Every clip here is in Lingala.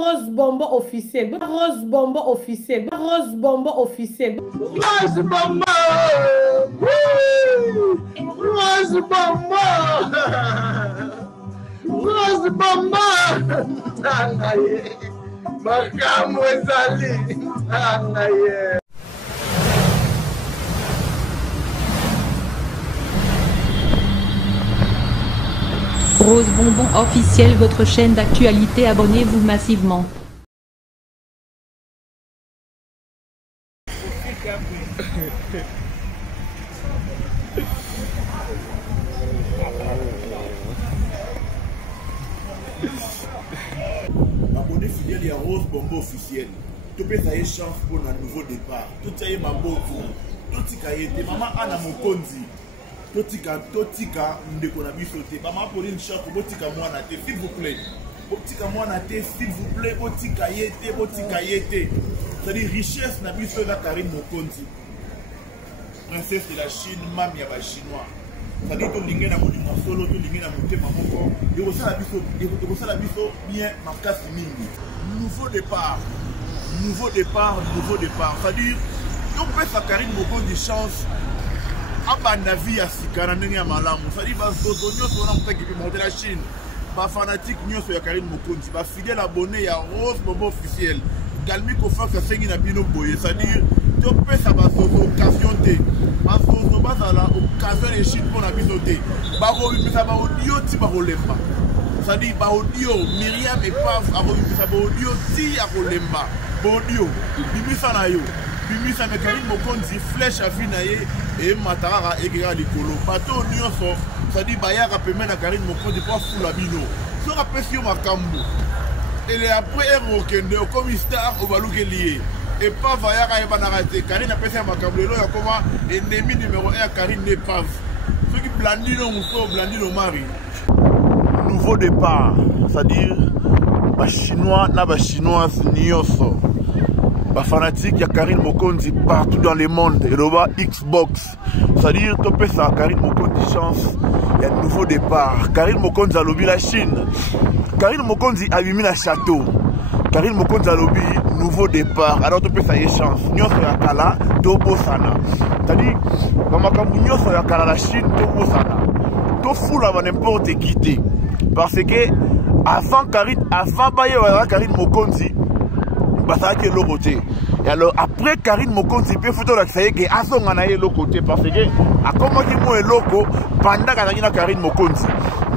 Rose Bombo officiel. Rose Bombo officiel. Rose Bombo officiel. Rose Bombo. Rose Bombo. Rose Bombo. Tangaye. Makamu ezali. Tangaye. Rose Bonbon officiel, votre chaîne d'actualité, abonnez-vous massivement. Abonné fidèle, il y a Rose Bombo officiel. Tu peux faire chance pour un nouveau départ. Tout est ma bouffe. Tout est maman Anna Mokonzi. Totika ndeko na biso te ba ma Pauline Chok botika mwana te s'il vous plaît botika mwana te s'il vous plaît botika yete c'est-à-dire richesse na biso na Karine Mokonzi princesse de la Chine mami ya ba chinois c'est-à-dire to lingena modimo solo to lingena motema moko yoko sala biso bien makasi mingi nouveau départ c'est-à-dire on peut sa Karine Mokonzi chance abanda vie ya sikana ndenge ya malamu sali bazozo nyonso wana mutaki pe monter la Chine ba fanatique nyonso ya Karine Mokonzi ba fidèle abonné ya Rose Bombo officiel galmi ko fa ka sengi na bino boye c'est-à-dire to pesa bazozo occasion te bazozo bazala occasion de Chine pour na biso te ba ko bimisa ba audio ti ba kolemba c'est-à-dire ba audio Myriam et Pav a ko bimisa ba audio ti ya kolemba ba audio bimisa na yo bimisa me Karine Mokonzi flèche a finaye et Matarara et Gérard Likolo. Bateau Nyonso, ça dit Bayara Pemé na Karine Mokonzi pour Fula Bino. Ce rappelle sur Makambo. Et après, Mokende, au commissaire, au Balouke lié. Et pas Bayara et Banarate. Karine a passé à Makambo. Et là, il y a comment ennemi numéro 1 à Karine n'est pas. Ceux qui blandino Mousso, blandino Mari. Nouveau départ, c'est-à-dire, les Chinois, les Chinoises, Nyonso. Ba fanatique, il y a Karine Mokonzi partout dans le monde. Et là, Xbox. C'est-à-dire, tu peux ça, Karine Mokonzi chance. Il y a un nouveau départ. Karine Mokonzi a lobby la Chine. Karine Mokonzi a mis la château. Karine Mokonzi a lobby nouveau départ. Alors, tu peux ça, il y a chance. Nyon soya kala, tobo sana. C'est-à-dire, quand Nyon soya kala la Chine, tobo sana. Tu fous là, n'importe qui. Parce que, avant Karine Mokonzi, et alors après Karine Mokonzi peut photo la ça y est que asonga l'autre côté parce que à comment qui moi loco pendant que Karine Mokonzi.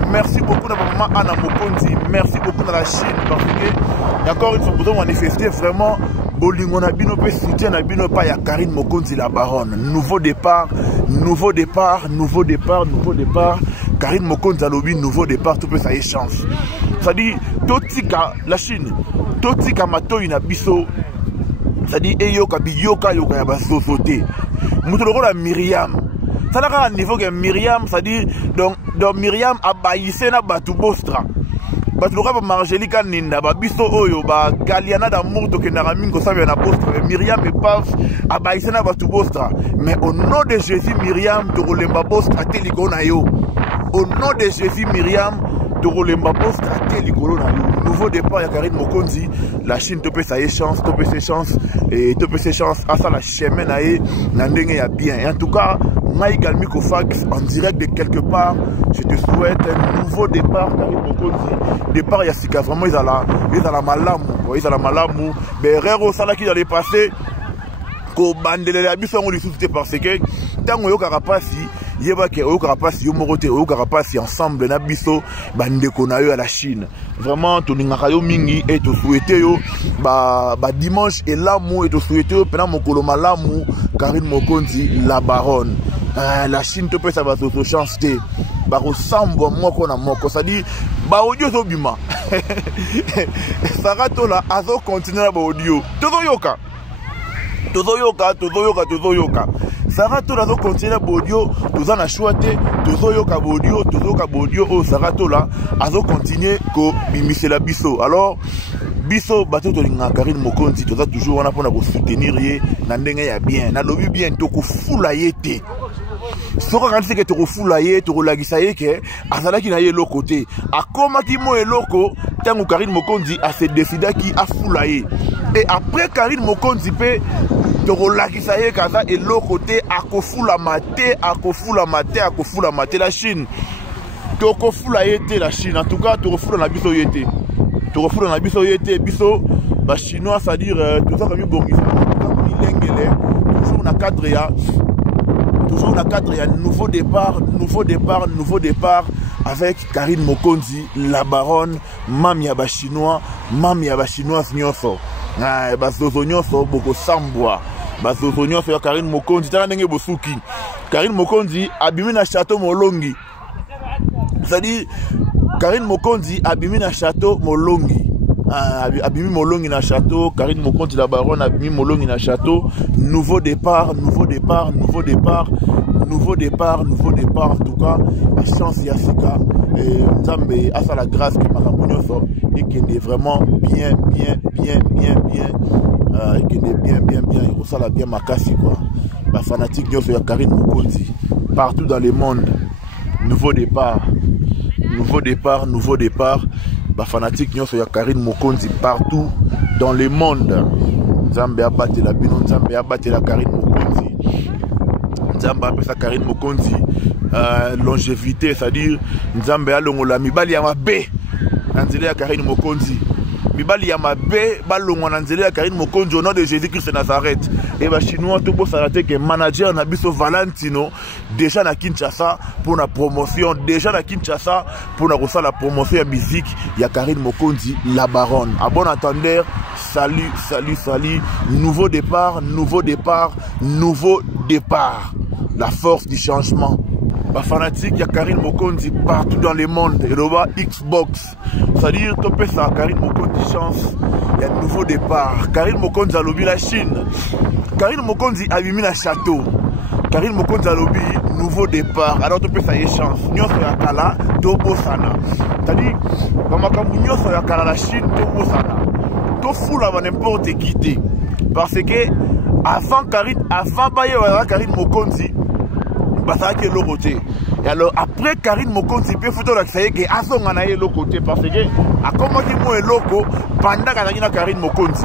Merci beaucoup à maman Anna Mokonzi, merci beaucoup à la Chine parce que encore une fois pour manifester vraiment bolingo na bino pe soutien na bino pa ya Karine Mokonzi la baronne. Nouveau départ. Karine Mokonzi a lobby nouveau départ tout peut ça y est chance. Ça dit totika la Chine. Totika matoi na biso. Ça dit eyoka biyoka yoka ya basoso te. Mutu lokola Myriam. Ça n'a pas un niveau que Myriam, ça dit donc Myriam a baissé na batu bostra. Batu lokola Margelika ninda ba biso oyo ba Galiana d'amour to kenara mingo sa na bostra. Myriam et Pav a baissé na batu bostra. Mais au nom de Jésus Myriam to rolemba bostra te likona yo. Au nom de Jésus Myriam de Rolemba Post à Télicolo, nouveau départ, il y a Karine Mokonzi, la Chine te peut sa chance, et te peut ses chances, à ça la chemin aïe, n'andenge ya bien. Et en tout cas, moi également Kofax en direct de quelque part, je te souhaite un nouveau départ, Karine Mokonzi. Départ Yassika, vraiment ils ont la malamu, mais Rero Sala qui allait passer, ko bandele la biso on lui soutient parce que tant on yokarapasi yeba ke yokarapasi yo morote yokarapasi ensemble na biso bandeko na yo à la Chine vraiment to lingaka yo mingi et to souhaiter yo ba dimanche et l'amour et to souhaiter yo pena mokolo malamu Karine Mokonzi la baronne la Chine te peut ça va to chance te ba ressemble moko na moko ça dit ba audio zo bima Sarato la azo continuer ba audio Tozoyoka. Sarato la zo continuer bodio, toza na choite, tozoyoka bodio, oh Sarato la azo continuer ko bimise la biso. Alors biso bato to linga Karine Mokonzi toza toujours on a pour soutenir ye na ndenge ya bien. Na lobi bien to ko fula yete. Soko kanisi ke torofula ye, torolagisa ye ke azalaki na ye eloko te. Akomaki mo eloko tango Karine Mokonzi a se décidaki a fula ye. Et après Karine Mokonzi pe torolagisa ye kaza eloko te akofula mate, akofula mate, akofula mate la Chine. Tokofula ye te la Chine. En tout cas, torofula na biso ye te. Torofula na biso ye te, biso ba chinois, c'est-à-dire tout ça comme bon, toujours na cadre ya nouveau départ avec Karine Mokonzi, la baronne, mami ya ba chinois nyonso. Bazozo nyonso boko sambwa. Bazozo nyonso ya Karine Mokonzi tala ndenge bosuki. Karine Mokonzi abimi na château Molongi. C'est-à-dire Karine Mokonzi abimi na château Molongi. Abimi Molongi na château, Karine Mokonzi la baronne abimi Molongi na château. Nouveau départ. En tout cas, la chance Yasika et Nzambe a sa la grâce que Makambounyoso et qui est vraiment bien. Et qui est bien. Il ressent bien Makasi quoi. La fanatique Nyoso ya Karine Mokonzi partout dans le monde. Nouveau départ. La fanatique Nyoso ya Karine Mokonzi partout dans le monde. Nzambe a battu la bino, Nzambe a battu la Karine Mokonzi. Nzambe a Karine Mokonzi longévité, c'est-à-dire Nzambe a longola mibali ya mabe nanzele ya Karine Mokonzi. Mibali ya mabe balongo nanzele ya Karine Mokonzi au nom de Jésus-Christ de Nazareth. Et ba chinois tout pour s'arrêter que manager na biso Valentino déjà na Kinshasa pour la promotion, déjà na Kinshasa pour la promotion ya musique ya Karine Mokonzi la baronne. À bon entendeur, salut. Nouveau départ. La force du changement. La fanatique, il y a Karine Mokonzi partout dans le monde. Et le Xbox. C'est-à-dire, topé ça, Karine Mokonzi chance. Il y a un nouveau départ. Karine Mokonzi a lobby la Chine. Karine Mokonzi a mis la château. Karine Mokonzi a lobby nouveau départ. Alors, topé ça, il y a chance. Nyon soya kala, tobo sana. C'est-à-dire, quand nyon soya kala la Chine, tobo sana. To foule avant n'importe qui. Parce que, avant Karine Mokonzi, ça qui est l'autre côté. Et alors après Karine Mokonzi peut photo là ça y est que azonga na l'autre côté parce que a comment qui mo eloko pendant que Karine Mokonzi.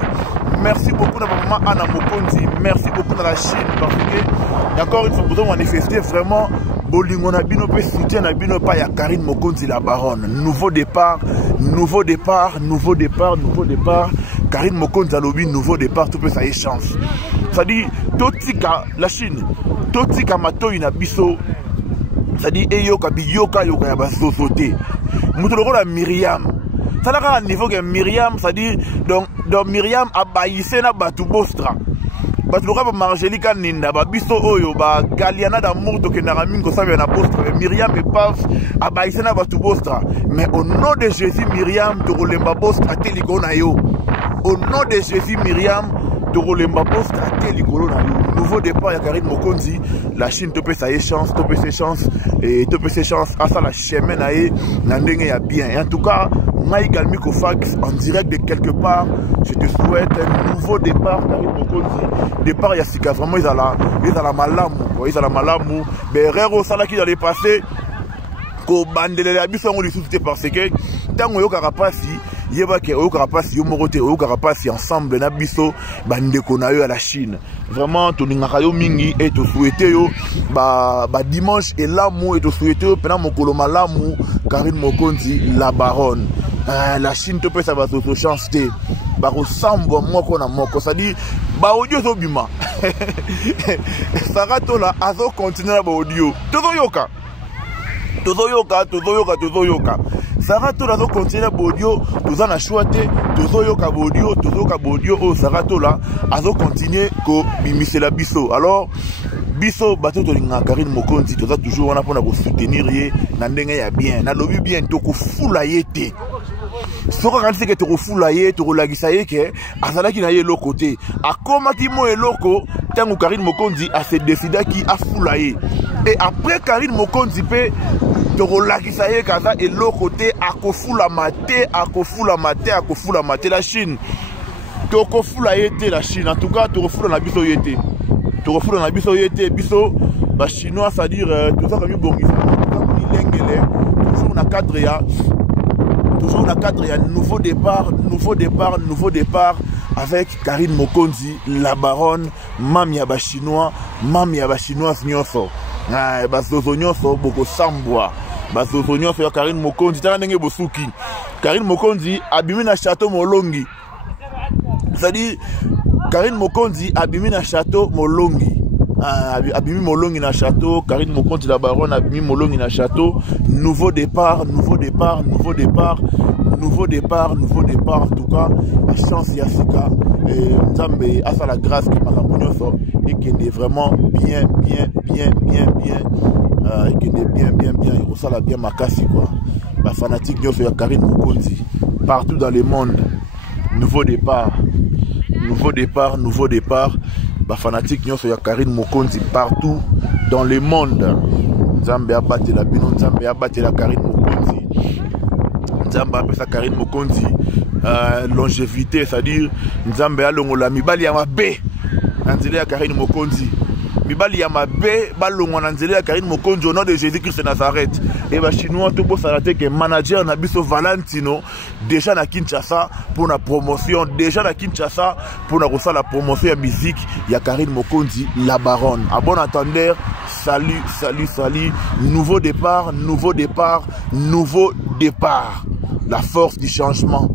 Merci beaucoup à maman Anna Mokonzi, merci beaucoup à la Chine parce que encore une fois nous avons manifesté vraiment bolingo na bino pe soutien na bino pa ya Karine Mokonzi la baronne. Nouveau départ. Karine Mokonzi a lobby nouveau départ tout peut ça y chance. C'est-à-dire totika la Chine totika matoi na biso c'est-à-dire eyoka biyoka ya basosote mutu lokola Myriam ça n'a pas niveau que Myriam c'est-à-dire donc Myriam a baissé na batu bostra batu lokola Margelika ninda ba biso oyo ba galiana d'amour to kenara mingo ça na bostra Myriam et paf a baissé na batu bostra mais au nom de Jésus Myriam to rolemba bostra teliko na yo au nom de Jésus Myriam Togolemba poste à quel nouveau départ ya Karine Mokonzi la Chine te peut sa chance à ça la chemin na ndenge ya bien et en tout cas moi également Kofax en direct de quelque part je te souhaite un nouveau départ Karine Mokonzi départ ya sika vraiment ils à la malamu berero ça là qui allait passer ko bandele la biso ngo lisuté parce que tango yo karapasi yebake oyo karapasi yo morote oyo karapasi ensemble na biso bandeko na yo à la Chine vraiment toningaka yo mingi et to souhaiter yo ba dimanche et l'amour et to souhaiter yo pena mokolo malamu Karine Mokonzi la baronne la Chine to peut ça va to chance te ba ressemble moko na moko ça dit ba audio zo bima Sarato la azo continuer ba audio tozoyoka Sarato la continue bodio, tous en a choisi, tozoyoka bodio, oh Sarato la, azo continue ko bimise la biso. Alors, biso bateau to linga Karine Mokonzi, toza toujours on a pour soutenir ye, na ndenge ya bien, na lobi bien toko fula yete. Soko quand c'est que toko fula ye, toko lagisa ye ke, azala ki na ye l'autre côté. A koma ki mo eloko, tango Karine Mokonzi a se décida ki a fula ye. Et après Karine Mokonzi pe torolakisa ye kaza et l'autre côté akofula mate la Chine tokofula yete la Chine en tout cas torofula na biso yete biso Chinois, c'est-à-dire tout ça comme bon, toujours na cadre ya, nouveau départ avec Karine Mokonzi, la baronne, mamia ba chinoise nyonso. Bazozo nyonso boko sambwa. Bazozo nyonso ya Karine Mokonzi tala ndenge bosuki. Karine Mokonzi abimi na château Molongi. C'est-à-dire Karine Mokonzi abimi na château Molongi. Abimi Molongi na château, Karine Mokonzi la baronne abimi Molongi na château, nouveau départ, en tout cas, la chance Yasika, Nzambe a la grâce que Makamunyoso et qui est vraiment bien, et qui est bien, il ressent la bien Makasi quoi. La fanatique Nyoso ya Karine Mokonzi, partout dans le monde, nouveau départ. Ba fanatique nyonso ya Karine Mokonzi partout dans le monde. Nzambe abate la bino, Nzambe abate la Karine Mokonzi. Nzambe apesa Karine Mokonzi longévité, c'est-à-dire Nzambe alongola mibali ya mabe nzela ya Karine Mokonzi. Mibali ya mabe balongwa na nzela ya Karine Mokonzi au nom de Jésus-Christ de Nazareth. Et ba chinois to bosala que manager na biso Valentino déjà na Kinshasa pour la promotion, déjà na Kinshasa pour la promotion ya musique ya Karine Mokonzi la baronne. À bon entendeur, salut. Nouveau départ. La force du changement.